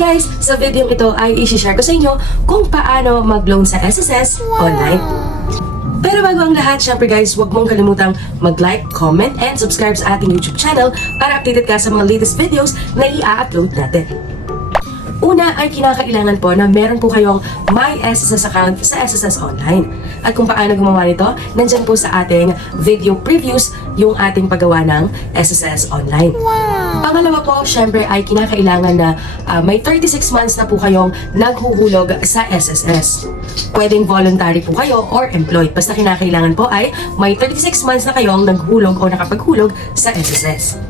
guys! Sa video ito ay i-share ko sa inyo kung paano mag-loan sa SSS online. Pero bago ang lahat, syempre guys, huwag mong kalimutang mag-like, comment, and subscribe sa ating YouTube channel para updated ka sa mga latest videos na i-upload natin. Una ay kinakailangan po na meron po kayong My SSS account sa SSS Online. At kung paano gumawa nito, nandyan po sa ating video previews yung ating paggawa ng SSS Online. Pangalawa po, syempre ay kinakailangan na may 36 months na po kayong naghuhulog sa SSS. Pwedeng voluntary po kayo or employed. Basta kinakailangan po ay may 36 months na kayong naghulog o nakapaghulog sa SSS.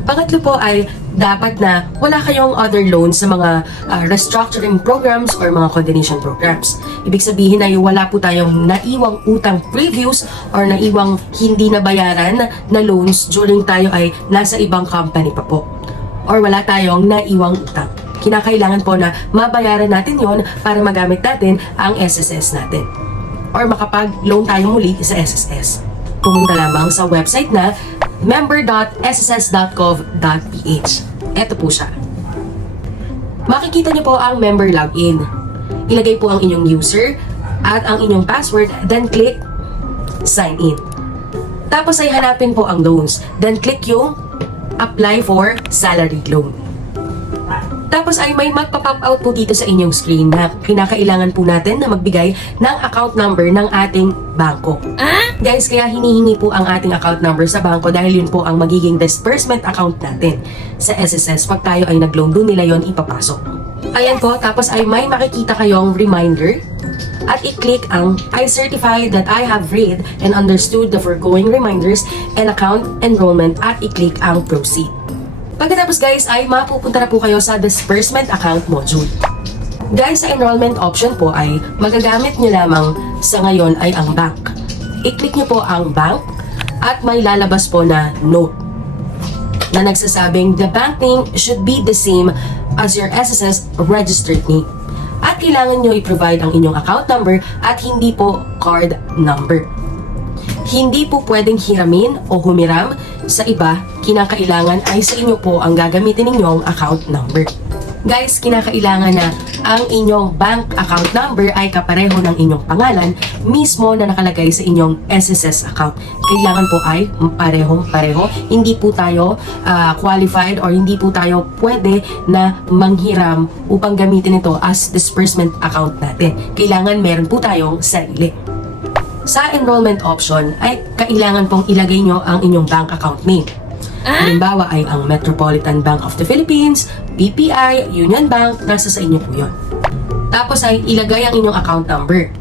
Pangatlo po ay dapat na wala kayong other loans sa mga restructuring programs or mga coordination programs. Ibig sabihin ay wala po tayong naiwang utang previews or naiwang hindi nabayaran na loans during tayo ay nasa ibang company pa po. Or wala tayong naiwang utang. Kinakailangan po na mabayaran natin yon para magamit natin ang SSS natin. Or makapag-loan tayo muli sa SSS. Pumunta lamang sa website na member.sss.gov.ph. Ito po siya. Makikita niyo po ang member login. Ilagay po ang inyong user at ang inyong password, then click sign in. Tapos ay hanapin po ang loans, then click yung apply for salary loan. Tapos ay may magpa-pop out po dito sa inyong screen na kinakailangan po natin na magbigay ng account number ng ating bangko. Guys, kaya hinihingi po ang ating account number sa bangko dahil yun po ang magiging disbursement account natin sa SSS. Pag tayo ay nag-loan, doon nila yon ipapasok. Ayan po, tapos ay may makikita kayong reminder at i-click ang I certify that I have read and understood the foregoing reminders and account enrollment at i-click ang proceed. Pagkatapos guys ay mapupunta na po kayo sa disbursement account module. Guys, sa enrollment option po ay magagamit nyo lamang sa ngayon ay ang bank. I-click nyo po ang bank at may lalabas po na note na nagsasabing the bank name should be the same as your SSS registered name. At kailangan nyo i-provide ang inyong account number at hindi po card number. Hindi po pwedeng hiramin o humiram sa iba, kinakailangan ay sa inyo po ang gagamitin ninyong account number. Guys, kinakailangan na ang inyong bank account number ay kapareho ng inyong pangalan mismo na nakalagay sa inyong SSS account. Kailangan po ay parehong-pareho. Hindi po tayo qualified or hindi po tayo pwede na manghiram upang gamitin ito as disbursement account natin. Kailangan meron po tayong sarili. Sa enrollment option ay kailangan pong ilagay nyo ang inyong bank account name. Halimbawa ay ang Metropolitan Bank of the Philippines, BPI, Union Bank, nasa sa inyo po yun. Tapos ay ilagay ang inyong account number.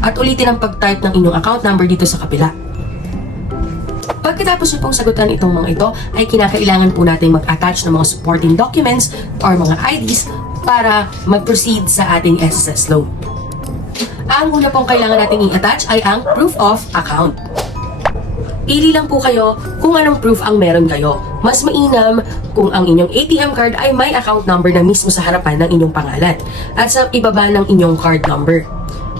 At ulitin ang pag-type ng inyong account number dito sa kabila. Pagkatapos nyo pong sagutan itong mga ito, ay kinakailangan po natin mag-attach ng mga supporting documents or mga IDs para mag-proceed sa ating SSS loan. Ang una pong kailangan natin i-attach ay ang proof of account. Pili lang po kayo kung anong proof ang meron kayo. Mas mainam kung ang inyong ATM card ay may account number na mismo sa harapan ng inyong pangalan at sa ibaba ng inyong card number.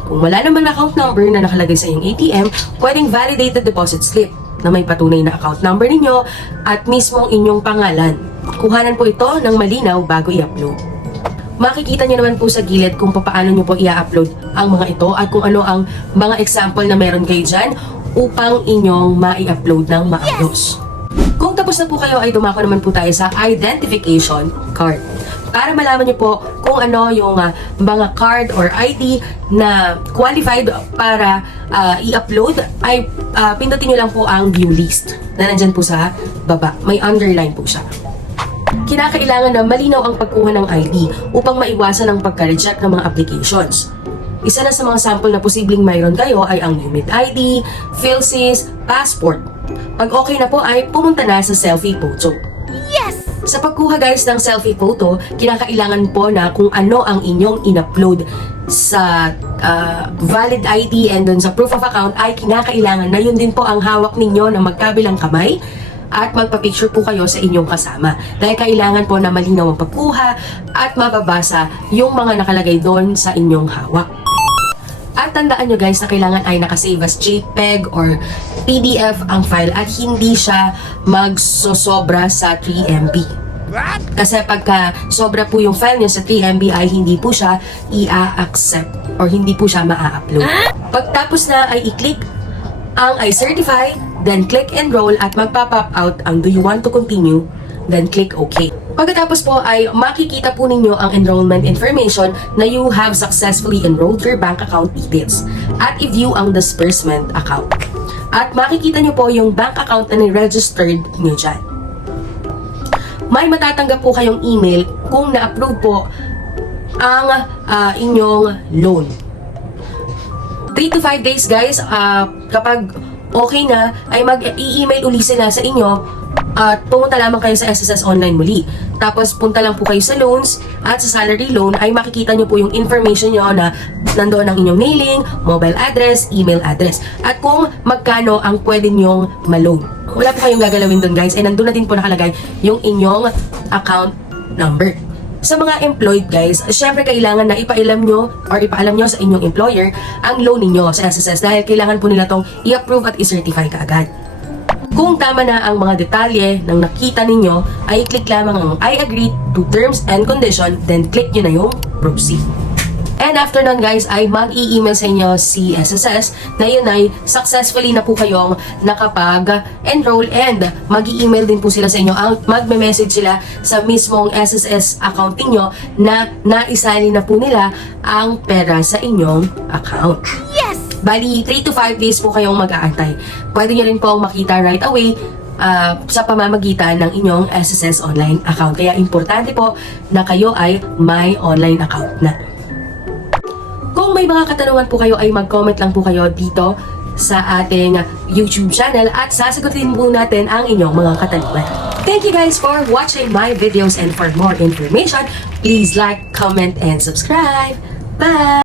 Kung wala naman account number na nakalagay sa inyong ATM, pwedeng validated deposit slip na may patunay na account number ninyo at mismong inyong pangalan. Kuhanan po ito ng malinaw bago i-upload. Makikita nyo naman po sa gilid kung paano nyo po i-upload ang mga ito at kung ano ang mga example na meron kayo dyan upang inyong ma-i-upload ng maayos. Kung tapos na po kayo ay dumako naman po tayo sa identification card. Para malaman nyo po kung ano yung mga card or ID na qualified para i-upload ay pindutin nyo lang po ang view list na nandyan po sa baba. May underline po siya. Kinakailangan na malinaw ang pagkuha ng ID upang maiwasan ang pagka-reject ng mga applications. Isa na sa mga sample na posibleng mayroon kayo ay ang UMID ID, PhilSys, passport. Pag okay na po ay pumunta na sa selfie photo. Yes! Sa pagkuha guys ng selfie photo, kinakailangan po na kung ano ang inyong in-upload sa valid ID and dun sa proof of account ay kinakailangan na yun din po ang hawak ninyo ng magkabilang kamay at magpa-picture po kayo sa inyong kasama. Dahil kailangan po na malinaw ang pagkuha at mababasa yung mga nakalagay doon sa inyong hawak. At tandaan nyo guys na kailangan ay nakasave as JPEG or PDF ang file at hindi siya magsosobra sa 3 MB. Kasi pagka sobra po yung file nyo sa 3 MB ay hindi po siya i-accept or hindi po siya ma-upload. Pagtapos na ay i-click ang I certify, then click enroll at magpa-pop out ang do you want to continue, then click OK. Pagkatapos po ay makikita po ninyo ang enrollment information na you have successfully enrolled your bank account details at i-view ang disbursement account. At makikita nyo po yung bank account na ni-registered nyo dyan. May matatanggap po kayong email kung na-approve po ang inyong loan. 3 to 5 days guys, kapag okay na, ay mag-i-email uli sila sa inyo at pumunta lamang kayo sa SSS Online muli. Tapos punta lang po kayo sa loans at sa salary loan ay makikita nyo po yung information nyo na nandoon ang inyong mailing, mobile address, email address at kung magkano ang pwede nyong ma-loan. Wala po kayong gagalawin doon guys, ay nandun na din po nakalagay yung inyong account number. Sa mga employed guys, syempre kailangan na ipaalam nyo sa inyong employer ang loan ninyo sa SSS dahil kailangan po nila tong i-approve at i-certify kaagad. Kung tama na ang mga detalye ng nakita ninyo, ay i-click lamang ang I agree to terms and condition, then click nyo na yung proceed. And after nun guys, ay mag-i-email sa inyo si SSS na yun ay successfully na po kayong nakapag-enroll and mag-i-email din po sila sa inyo. Magme-message sila sa mismong SSS account niyo na naisali na po nila ang pera sa inyong account. Yes! Bali, 3 to 5 days po kayong mag-aantay. Pwede nyo rin po makita right away sa pamamagitan ng inyong SSS online account. Kaya importante po na kayo ay may online account na. Kung may mga katanungan po kayo ay mag-comment lang po kayo dito sa ating YouTube channel at sasagutin po natin ang inyong mga katanungan. Thank you guys for watching my videos and for more information, please like, comment, and subscribe. Bye!